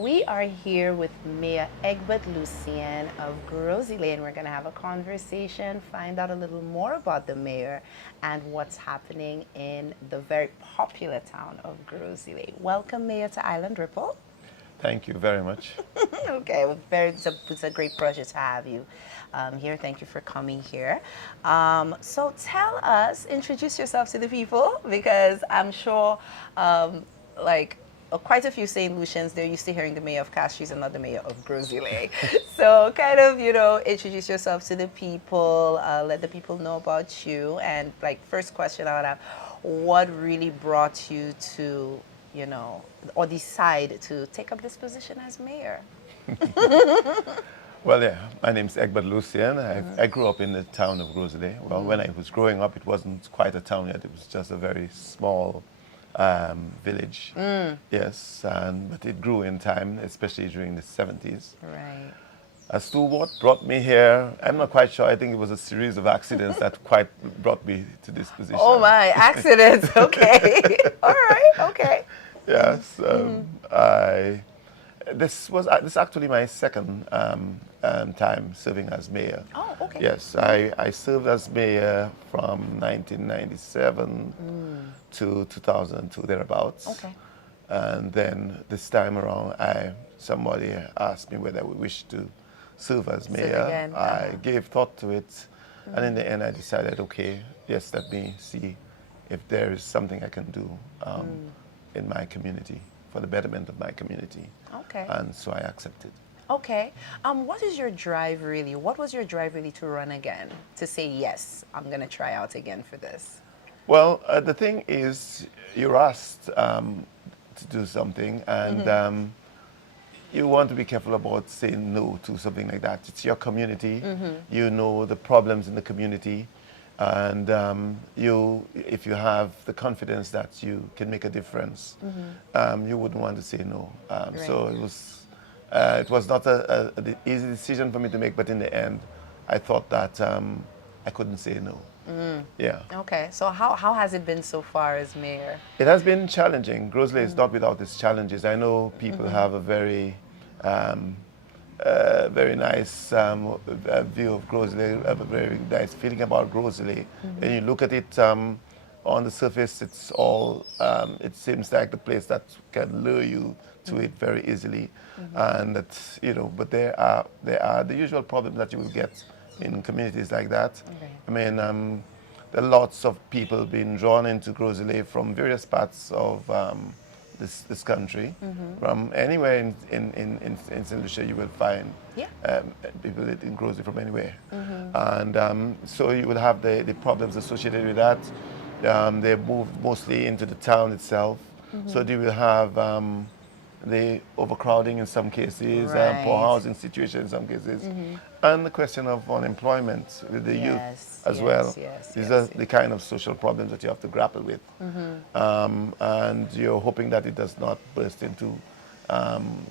we are here with Mayor Egbert Lucien of Grosile, and we're going to have a conversation, find out a little more about the mayor and what's happening in the very popular town of Grosile. Welcome, Mayor, to Island Ripple. Thank you very much. Okay, well, it's a great pleasure to have you here. Thank you for coming here. So tell us, introduce yourself to the people, because I'm sure, like, quite a few St. Lucians, they're used to hearing the mayor of Castries and not the mayor of Grosile. So kind of, introduce yourself to the people, let the people know about you. And like, first question I would have, what really brought you to, or decide to take up this position as mayor? Well, yeah, my name's Egbert Lucien. I grew up in the town of Grosile. Well, when I was growing up, it wasn't quite a town yet. It was just a very small village. Yes, but it grew in time, especially during the 70s. Right. As to what brought me here, I'm not quite sure. I think it was a series of accidents that quite brought me to this position. Oh my, accidents. Okay. All right. Okay. Yes, this actually my second time serving as mayor. Oh, okay. Yes, I served as mayor from 1997 to 2002 thereabouts. Okay. And then this time around, somebody asked me whether I would wish to serve as mayor. again. I gave thought to it, and in the end, I decided, okay, yes, let me see if there is something I can do in my community for the betterment of my community. Okay. And so I accepted. Okay. What is your drive really? What was your drive really to run again? To say, yes, I'm going to try out again for this? Well, the thing is, you're asked to do something, and you want to be careful about saying no to something like that. It's your community. You know the problems in the community, and if you have the confidence that you can make a difference, you wouldn't want to say no. So it was not an easy decision for me to make, but in the end, I thought that I couldn't say no. Yeah. Okay. So how has it been so far as mayor? It has been challenging. Grosile is not without its challenges. I know people have a very very nice view of Grosile, have a very nice feeling about Grosile. When you look at it on the surface, it's all, it seems like the place that can lure you to it very easily. And that's, but there are the usual problems that you will get in communities like that. Okay. I mean, there are lots of people being drawn into Grosile from various parts of this country. From anywhere in St. Lucia, you will find people in Grosile from anywhere. And so you will have the problems associated with that. They move mostly into the town itself. So you will have the overcrowding in some cases, Right. poor housing situation in some cases, and the question of unemployment with the youth as well. These are the kind of social problems that you have to grapple with. And you're hoping that it does not burst into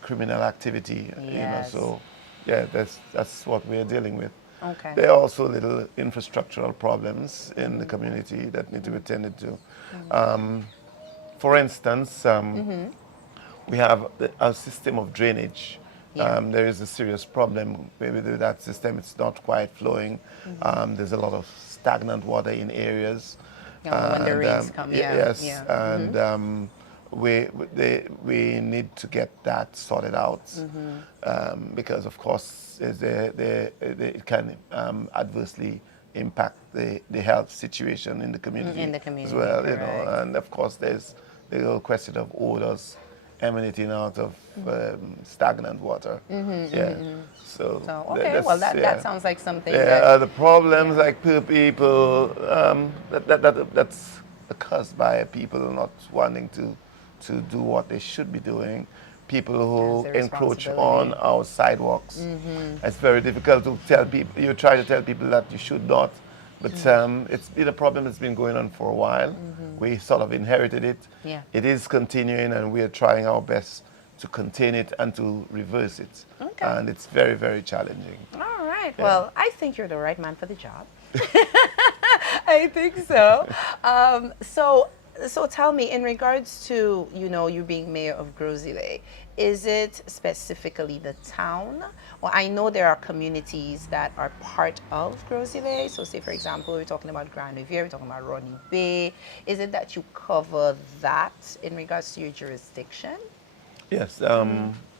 criminal activity. Yes. So yeah, that's what we're dealing with. Okay. There are also little infrastructural problems in the community that need to be attended to. For instance, we have a system of drainage. There is a serious problem maybe with that system. It's not quite flowing. There's a lot of stagnant water in areas. When the rains come, Yes, and we need to get that sorted out because, of course, it can adversely impact the health situation in the community, as well. And of course, there's the whole question of odors emanating out of stagnant water. So okay, well that sounds like something. The problems like poor people, that's caused by people not wanting to do what they should be doing. People who encroach on our sidewalks. It's very difficult to tell people. You try to tell people that you should not, but it's been a problem that's been going on for a while. We sort of inherited it. It is continuing, and we are trying our best to contain it and to reverse it. Okay. And it's very, very challenging. All right. Well, I think you're the right man for the job. I think so. So So tell me, in regards to, you being mayor of Grosile, is it specifically the town? Well, I know there are communities that are part of Grosile. So say, for example, we're talking about Grand Riviere, we're talking about Ronnie Bay. Is it that you cover that in regards to your jurisdiction? Yes,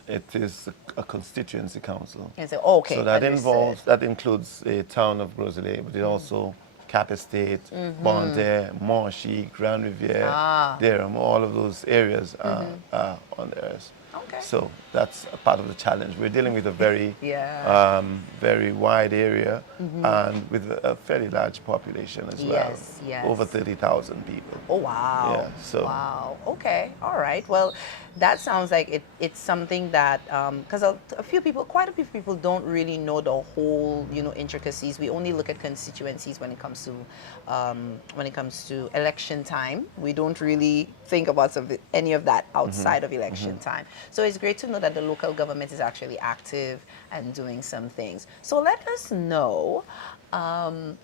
it is a constituency council. And say, oh, So okay, that understood. involves, that includes the town of Grosley, but it also Cap Estate, Bonte, Monchy, Grand Riviere, Ah, Durham, all of those areas are on there. okay. So that's a part of the challenge. We're dealing with a very, Yeah. very wide area and with a fairly large population as well, Yes, yes. over 30,000 people. Oh, wow. Yeah, so Wow. Okay. All right. Well, that sounds like it's something that, because a few people, quite a few people don't really know the whole, intricacies. We only look at constituencies when it comes to election time. We don't really think about any of that outside of election time. So it's great to know that the local government is actually active and doing some things. So let us know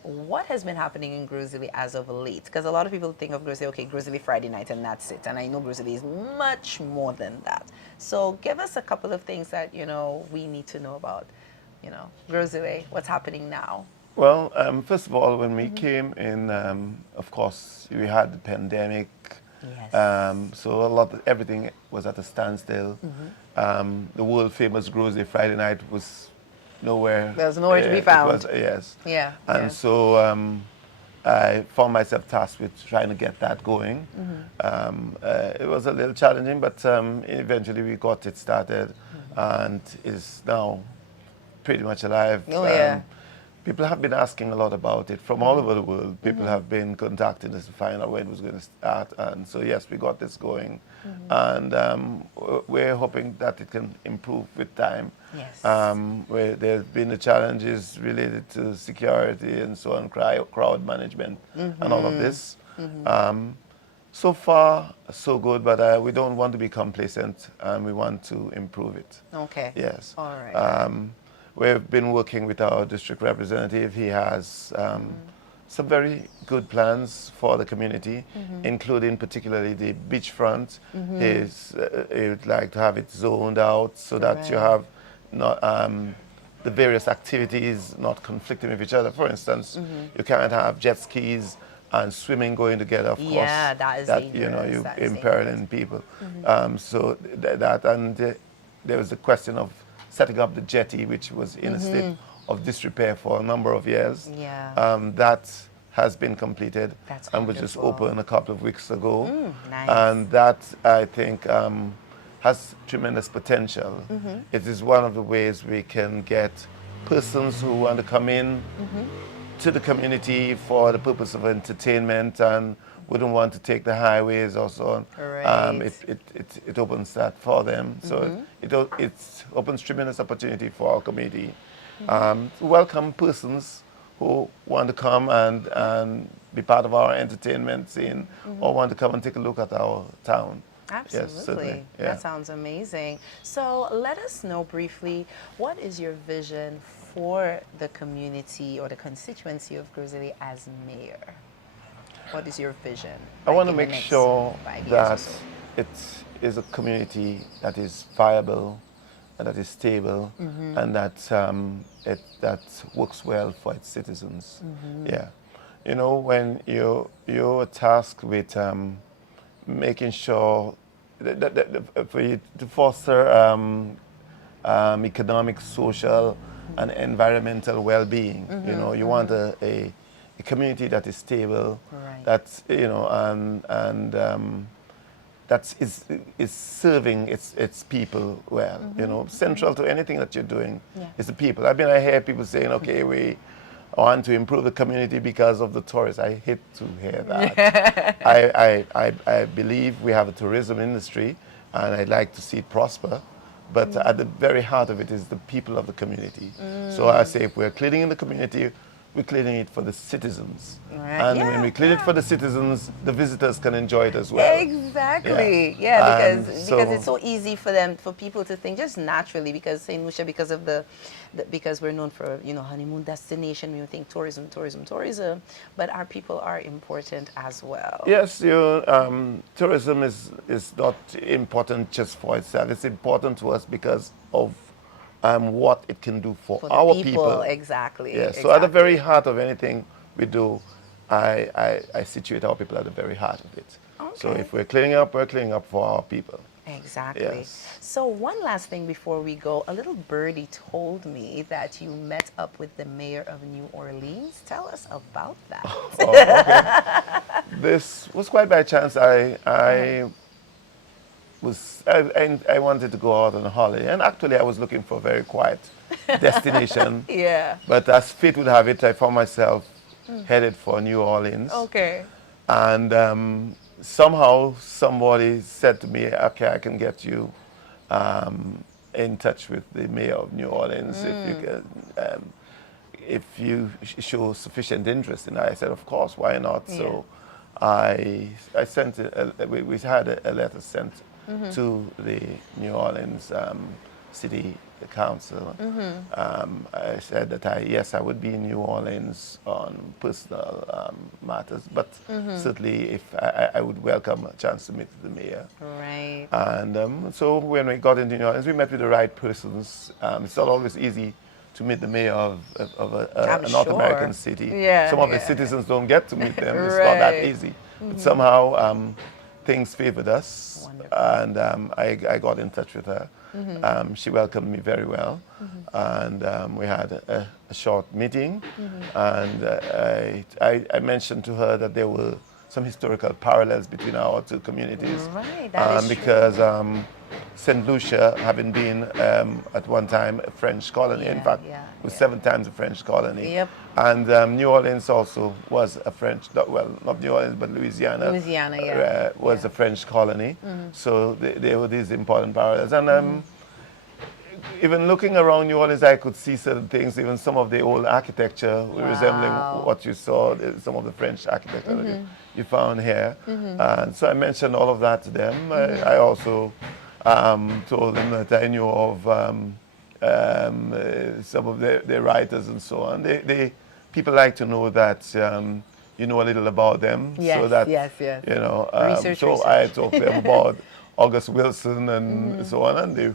what has been happening in Grizzly as of late? Because a lot of people think of Grizzly, okay, Grizzly Friday night and that's it. And I know Grizzly is much more than that. So give us a couple of things that, we need to know about, Grizzly, what's happening now. well, first of all, when we came in, of course, we had the pandemic. Yes. So everything was at a standstill. The world famous Grosse Friday night was nowhere. There's nowhere to be It found. was, yes. Yeah. And so I found myself tasked with trying to get that going. It was a little challenging, but eventually we got it started and is now pretty much alive. Oh, yeah. People have been asking a lot about it from all over the world. People have been contacting us to find out when it was going to start. And so, yes, we got this going. And we're hoping that it can improve with time. Yes. Where there's been the challenges related to security and so on, crowd management and all of this. So far, so good, but we don't want to be complacent and we want to improve it. Okay. Yes. All right. We've been working with our district representative. He has some very good plans for the community, including particularly the beachfront. He would like to have it zoned out so that you have not, the various activities not conflicting with each other. For instance, you can't have jet skis and swimming going together, of course. Yeah, that is dangerous. You That is imperiling people. So there was the question of setting up the jetty, which was in a state of disrepair for a number of years. Yeah. That has been completed That's and was just wonderful. opened a couple of weeks ago. Nice. And that, I think, has tremendous potential. It is one of the ways we can get persons who want to come in to the community for the purpose of entertainment and wouldn't want to take the highways or so on. Right. It opens that for them. So it opens tremendous opportunity for our community to welcome persons who want to come and be part of our entertainment scene or want to come and take a look at our town. Absolutely. Yes, certainly. Yeah. That sounds amazing. So let us know briefly, what is your vision for the community or the constituency of Grizzly as mayor? What is your vision? I want to in the make next sure 5 years or that so? it is a community that is viable and that is stable and that that works well for its citizens. Yeah, when you're tasked with making sure that for you to foster economic, social, and environmental well-being. You want a community that is stable, Right. that's that is serving its people well. Central to anything that you're doing is the people. I hear people saying, okay, we want to improve the community because of the tourists. I hate to hear that. I believe we have a tourism industry and I'd like to see it prosper. But at the very heart of it is the people of the community. So I say if we're cleaning in the community, we're cleaning it for the citizens. Right. And when Yeah, we clean it yeah. for the citizens, the visitors can enjoy it as well. Exactly. Yeah, And because so, it's so easy for them for people to think just naturally because St. Lucia because of the because we're known for honeymoon destination we would think tourism tourism tourism but our people are important as well. yes, tourism is not important just for itself. It's important to us because of what it can do for For the our people, people. exactly, Yes, so at the very exactly. heart of anything we do, I situate our people at the very heart of it. So Okay. if we're cleaning up for our people. Exactly. Yes. So one last thing before we go, a little birdie told me that you met up with the mayor of New Orleans. Tell us about that. Oh, okay. This was quite by chance. I wanted to go out on a holiday, and actually I was looking for a very quiet destination. Yeah. But as fate would have it, I found myself headed for New Orleans. Okay. And somehow somebody said to me, okay, I can get you in touch with the mayor of New Orleans if you show sufficient interest in it. I said, of course, why not? Yeah. So I sent, we had a letter sent to the New Orleans City Council. I said that yes, I would be in New Orleans on personal matters, but certainly if I would welcome a chance to meet the mayor. Right. And so when we got into New Orleans, we met with the right persons. It's not always easy to meet the mayor of I'm a North American sure. city. Yeah, Some of the yeah. citizens don't get to meet them. It's not that Right. easy. But somehow things favored us, Wonderful. and I got in touch with her. She welcomed me very well, and we had a short meeting, and I mentioned to her that there were some historical parallels between our two communities. Right, that is Because St. Lucia, having been at one time a French colony, in Yeah, fact, yeah, was yeah. 7 times a French colony. Yep. And New Orleans also was a French, well, not New Orleans, but Louisiana. Louisiana, yeah. Was Yeah. a French colony. So there were these important parallels. And even looking around New Orleans, I could see certain things, even some of the old architecture resembling Wow. what you saw, some of the French architecture that you found here. And so I mentioned all of that to them. I also told them that I knew of some of their writers and so on. People like to know that you know a little about them. Yes, so that, yes, yes. You know, Research, so research. I talked to them about August Wilson and so on, and you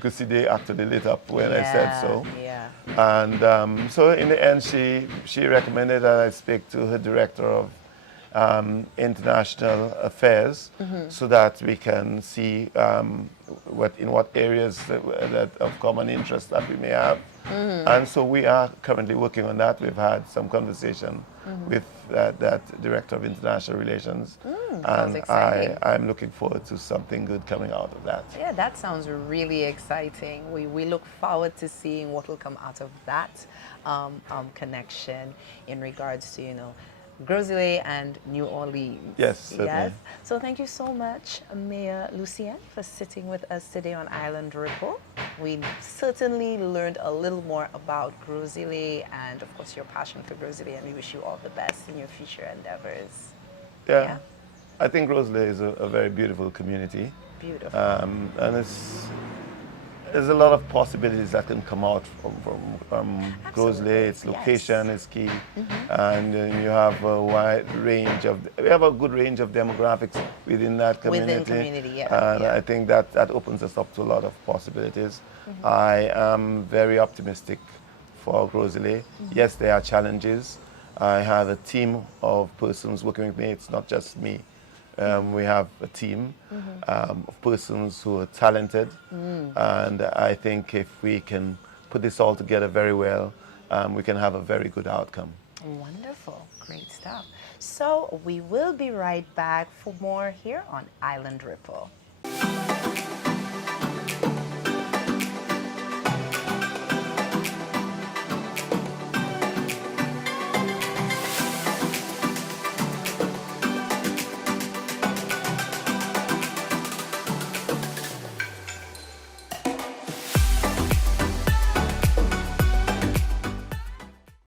could see they actually lit up when I said so. Yeah. And so in the end, she recommended that I speak to her director of international affairs so that we can see in what areas that of common interest that we may have. And so we are currently working on that. We've had some conversation with that director of international relations, Sounds and exciting. I'm looking forward to something good coming out of that. Yeah, that sounds really exciting. We look forward to seeing what will come out of that connection in regards to, Grosley and New Orleans. Yes, certainly. Yes. So thank you so much, Mayor Lucien, for sitting with us today on Island Ripple. We certainly learned a little more about Grosley and, of course, your passion for Grosley, and we wish you all the best in your future endeavors. Yeah. I think Roseley is a very beautiful community. Beautiful. And there's a lot of possibilities that can come out from Grosley. Its location is key. And you have a we have a good range of demographics within that community. Within community, yeah. And I think that opens us up to a lot of possibilities. I am very optimistic for Grosley. Yes, there are challenges. I have a team of persons working with me. It's not just me. We have a team of persons who are talented, and I think if we can put this all together very well, we can have a very good outcome. Wonderful. Great stuff. So we will be right back for more here on Island Ripple.